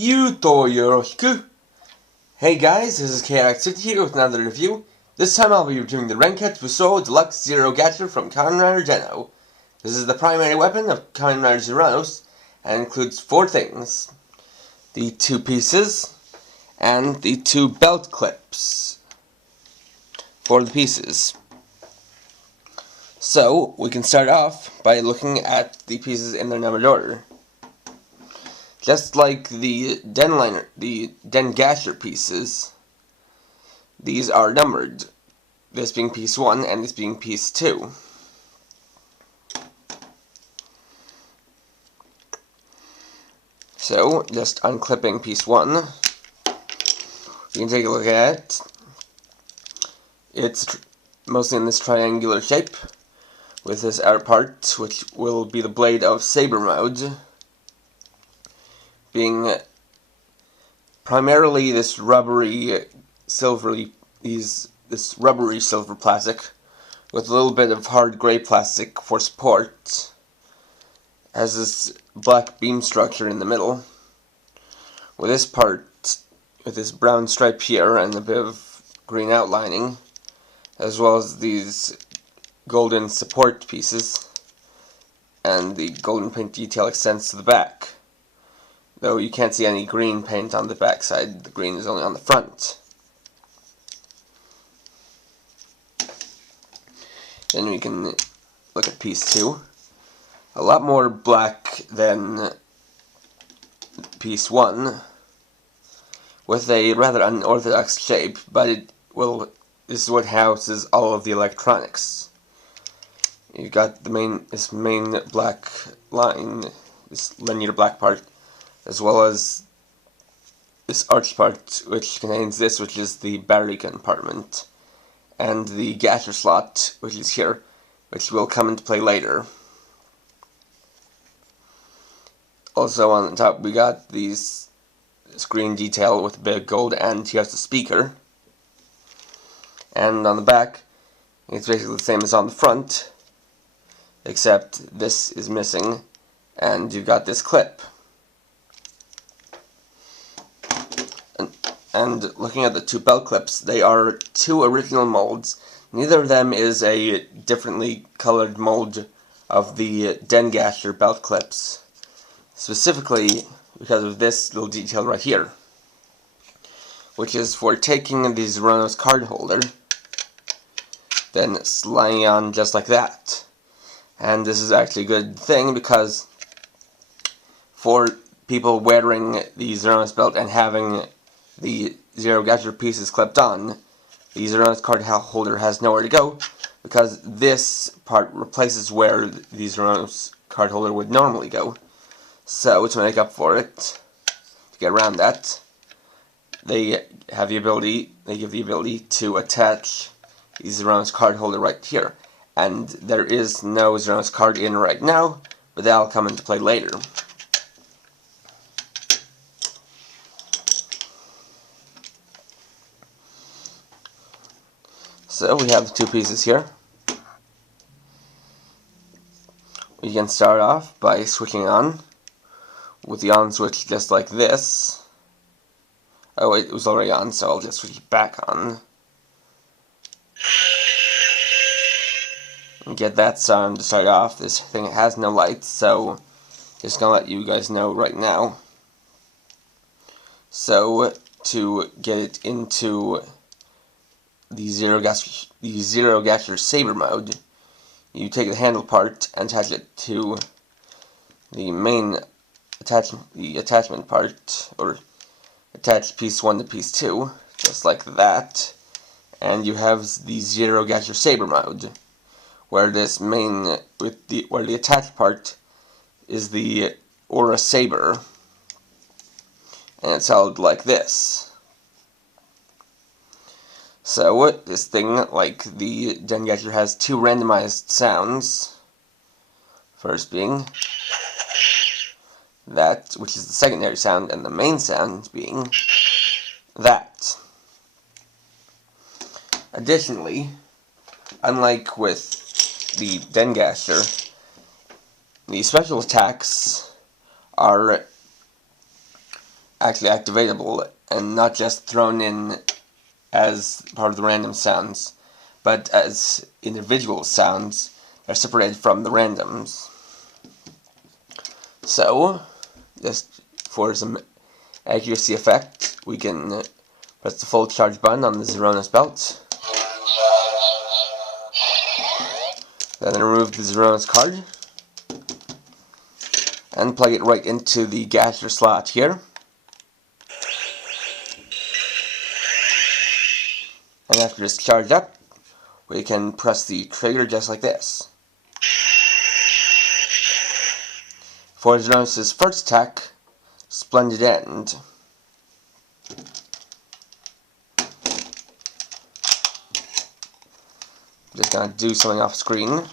Yuto yoroshiku! Hey guys, this is KRX50 here with another review. This time I'll be reviewing the Renketsu Busou Deluxe ZeroGasher from Kamen Rider Zeno. This is the primary weapon of Kamen Rider Zeronos, and includes 4 things. The 2 pieces, and the 2 belt clips for the pieces. So, we can start off by looking at the pieces in their numbered order. Just like the ZeroGasher pieces, these are numbered, this being piece 1 and this being piece 2. So, just unclipping piece 1, you can take a look at it. It's mostly in this triangular shape, with this outer part, which will be the blade of Saber Mode, being primarily this rubbery silver plastic with a little bit of hard gray plastic for support. Has this black beam structure in the middle, with this part with this brown stripe here and a bit of green outlining, as well as these golden support pieces, and the golden paint detail extends to the back. Though you can't see any green paint on the back side, the green is only on the front. Then we can look at piece 2. A lot more black than piece 1, with a rather unorthodox shape, but this is what houses all of the electronics. You've got this main black line, this linear black part, as well as this arch part, which contains this, which is the battery compartment, and the gasher slot, which is here, which will come into play later. Also on the top we got this green detail with a bit of gold, and here's the speaker. And on the back, it's basically the same as on the front, except this is missing, and you've got this clip. And looking at the 2 belt clips, they are 2 original molds. Neither of them is a differently colored mold of the ZeroGasher belt clips, specifically because of this little detail right here, which is for taking the Zeronos card holder, then sliding on just like that. And this is actually a good thing, because for people wearing the Zeronos belt and having the ZeroGasher pieces clipped on, the Zeronos card holder has nowhere to go, because this part replaces where the Zeronos card holder would normally go. So, to make up for it, to get around that, they give the ability to attach the Zeronos card holder right here. And there is no Zeronos card in right now, but that'll come into play later. So we have the 2 pieces here. We can start off by switching on with the on switch just like this. Oh wait, it was already on, so I'll just switch it back on. And get that sound to start off. This thing has no lights, so just gonna let you guys know right now. So to get it into the ZeroGasher Saber Mode, you take the handle part and attach it to the main attachment part, or attach piece 1 to piece 2, just like that, and you have the ZeroGasher Saber Mode, where where the attached part is the Aura Saber, and it's held like this. So, this thing, like the ZeroGasher, has 2 randomized sounds. First being that, which is the secondary sound, and the main sound being that. Additionally, unlike with the ZeroGasher, the special attacks are actually activatable and not just thrown in as part of the random sounds, but as individual sounds that are separated from the randoms. So, just for some accuracy effect, we can press the full charge button on the Zeronos belt, then remove the Zeronos card, and plug it right into the Gasher slot here. And after it's charged up, we can press the trigger just like this. For Zeronos' first attack, Splendid End. Just gonna do something off screen.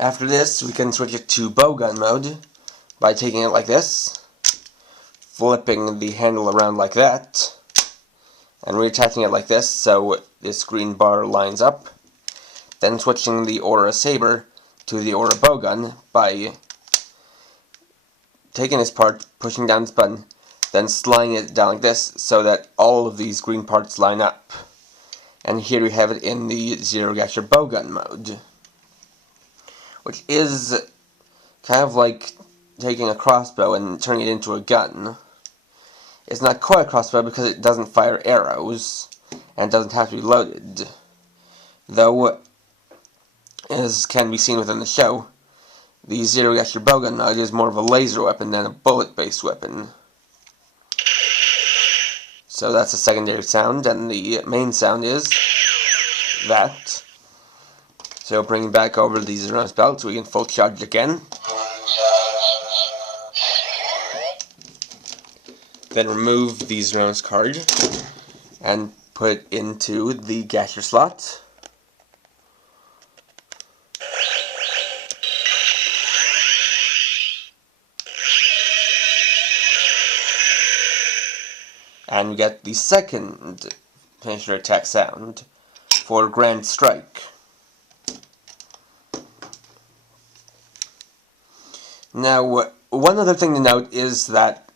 After this, we can switch it to Bogan Mode by taking it like this, flipping the handle around like that, and reattaching it like this so this green bar lines up, then switching the Aura Saber to the Aura Bowgun by taking this part, pushing down this button, then sliding it down like this so that all of these green parts line up. And here we have it in the ZeroGasher Bogan mode, which is kind of like taking a crossbow and turning it into a gun. It's not quite a crossbow because it doesn't fire arrows and doesn't have to be loaded, though, as can be seen within the show, the ZeroGasher Bogan mode is more of a laser weapon than a bullet-based weapon. So that's a secondary sound, and the main sound is that. So bring it back over the Zeronos belt so we can full charge again. Then remove the Zeronos card and put it into the Gasher slot. And we get the second finisher attack sound for Grand Strike. Now, one other thing to note is that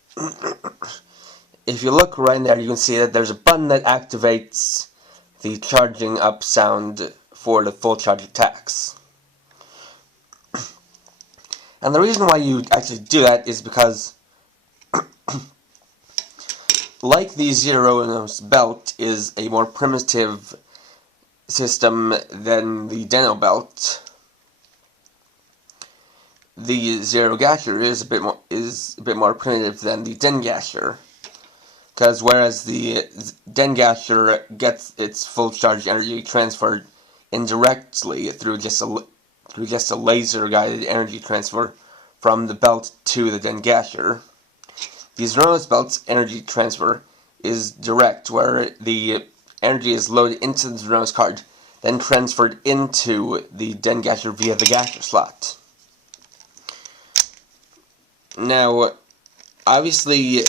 if you look right there, you can see that there's a button that activates the charging up sound for the full charge attacks. And the reason why you actually do that is because like the Zeronos belt is a more primitive system than the Deno belt, the ZeroGasher is a bit more primitive than the ZenGasher. Because whereas the ZenGasher gets its full charge energy transferred indirectly through just a laser guided energy transfer from the belt to the ZenGasher, the Zeronos belt's energy transfer is direct, where the energy is loaded into the Zeronos card, then transferred into the ZenGasher via the Gasher slot. Now, obviously,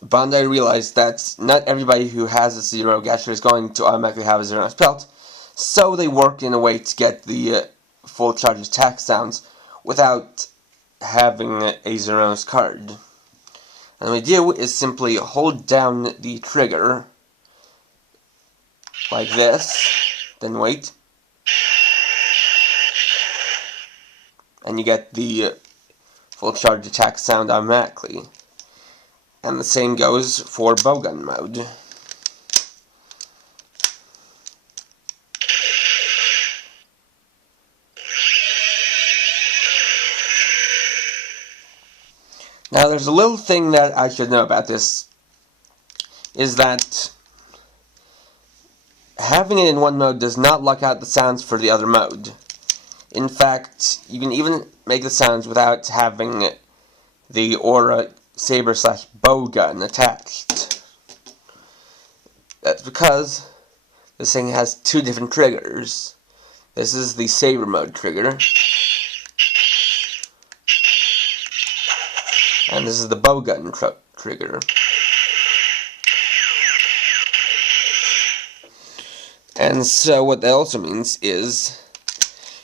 Bandai realized that not everybody who has a ZeroGasher is going to automatically have a Zeronos belt, so they worked in a way to get the full charge attack sounds without having a Zeronos card. And what we do is simply hold down the trigger like this, then wait, and you get the full charge attack sound automatically. And the same goes for Bogan mode. Now there's a little thing that I should know about this, is that having it in one mode does not lock out the sounds for the other mode. In fact, you can even make the sounds without having the Aura Saber / Bowgun attached. That's because this thing has two different triggers. This is the Saber mode trigger, and this is the Bowgun trigger. And so what that also means is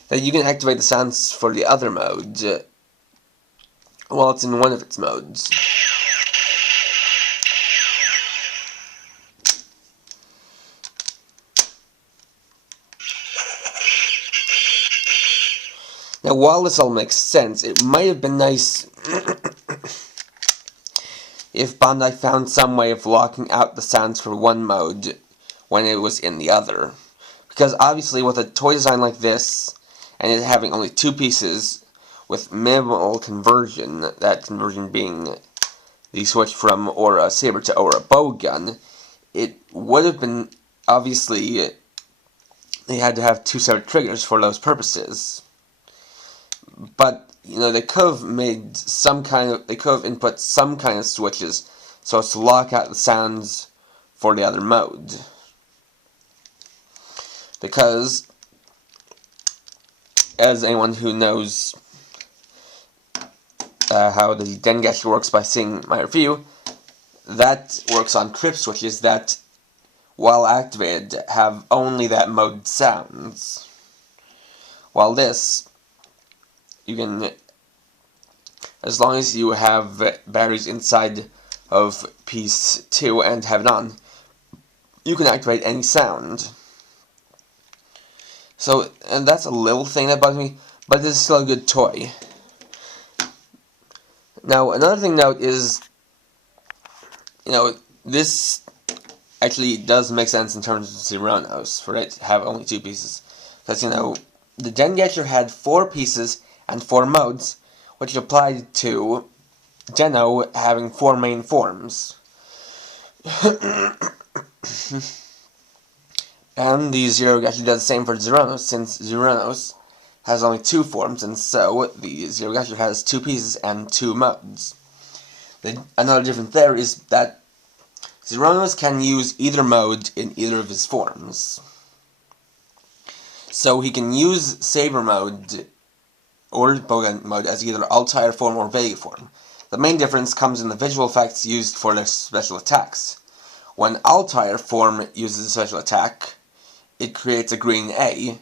that you can activate the sounds for the other mode Well, it's in one of its modes. Now, while this all makes sense, it might have been nice if Bandai found some way of locking out the sounds for one mode when it was in the other. Because obviously with a toy design like this, and it having only two pieces, with minimal conversion, that conversion being the switch from Aura Saber to Aura Bowgun, it would have been, obviously, they had to have two separate triggers for those purposes. But, you know, they could have made they could have input some kind of switches so as to lock out the sounds for the other mode. Because, as anyone who knows how the ZeroGasher works by seeing my review, that works on crib switches that, while activated, have only that mode sounds. While this, you can, as long as you have batteries inside of piece 2 and have it on, you can activate any sound. So, and that's a little thing that bugs me, but it's still a good toy. Now, another thing to note is, you know, this actually does make sense in terms of Zeronos, for it to have only two pieces. Because, you know, the ZeroGasher had 4 pieces and 4 modes, which applied to Geno having 4 main forms. And the ZeroGasher does the same for Zeronos, since Zeronos has only 2 forms, and so the ZeroGasher has 2 pieces and 2 modes. Another difference there is that Zeronos can use either mode in either of his forms. So he can use Saber Mode or Bogan Mode as either Altair form or Vega form. The main difference comes in the visual effects used for their special attacks. When Altair form uses a special attack, it creates a green A,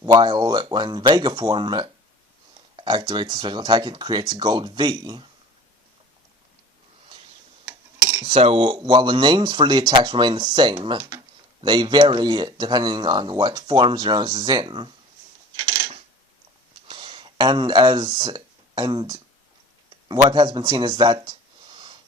while when Vega form activates a special attack, it creates a gold V. So, while the names for the attacks remain the same, they vary depending on what form Zeronos is in. And what has been seen is that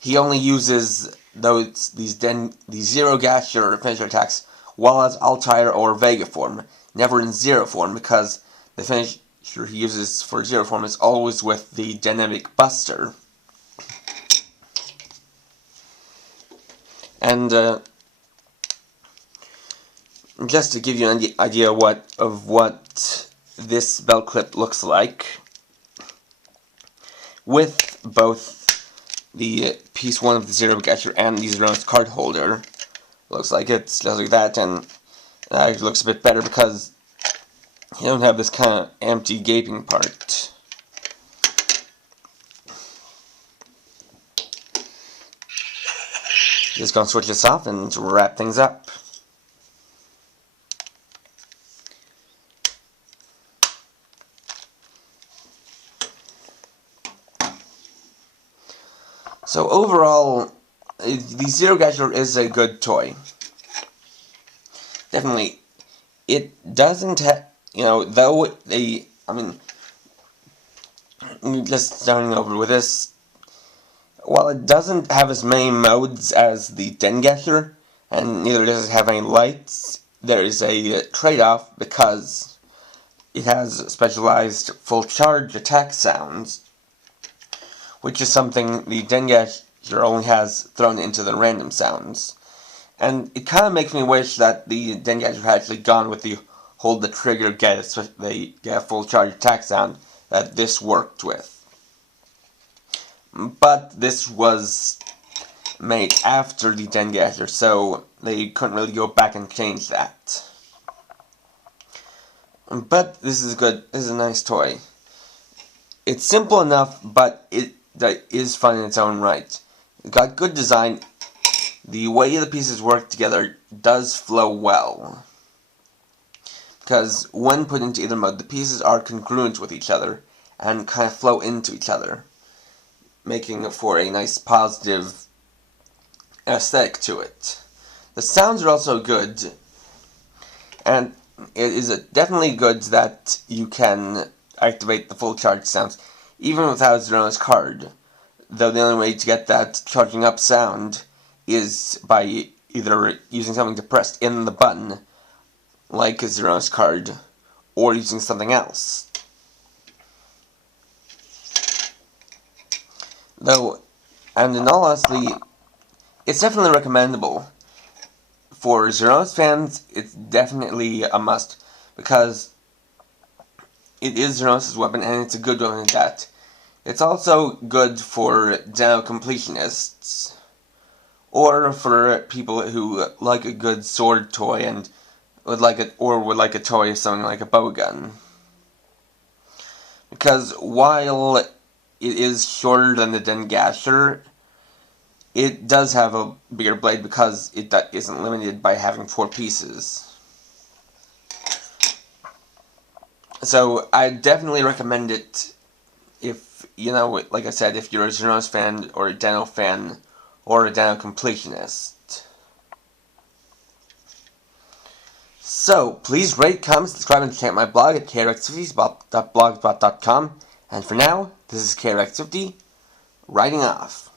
he only uses these ZeroGasher finisher attacks while as Altair or Vega form, never in Zero form, because the finisher he uses for Zero form is always with the Dynamic Buster. And just to give you an idea of what this belt clip looks like, with both the piece 1 of the ZeroGasher and the Zeronos card holder, looks like it's just like that, and it actually looks a bit better because you don't have this kind of empty gaping part. Just gonna switch this off and wrap things up. So overall, the ZeroGasher is a good toy. Definitely, it doesn't have, you know, though they, I mean, just starting over with this, while it doesn't have as many modes as the ZeroGasher, and neither does it have any lights, there is a trade-off because it has specialized full charge attack sounds, which is something the ZeroGasher only has thrown into the random sounds. And it kind of makes me wish that the ZeroGasher had actually gone with the hold the trigger, get a full charge attack sound that this worked with. But this was made after the ZeroGasher, so they couldn't really go back and change that. But this is good. This is a nice toy. It's simple enough, but it is fun in its own right. It got good design. The way the pieces work together does flow well. Because when put into either mode, the pieces are congruent with each other and kind of flow into each other. making for a nice positive aesthetic to it. The sounds are also good, and it is definitely good that you can activate the full charge sounds even without Zero's card, though the only way to get that charging up sound is by either using something to press in the button, like a Zero's card, or using something else. Though, and in all honesty, it's definitely recommendable. For Zero's fans, it's definitely a must, because it is Zero's weapon, and it's a good weapon at that. It's also good for demo completionists, or for people who like a good sword toy and would like a toy of something like a bowgun. Because while it is shorter than the ZeroGasher, it does have a bigger blade because it isn't limited by having 4 pieces. So I definitely recommend it if, like I said, if you're a Zero's fan, or a Deno fan, or a Deno completionist. So, please rate, comment, subscribe, and check out my blog at krx50.blogspot.com. And for now, this is KRX50, writing off.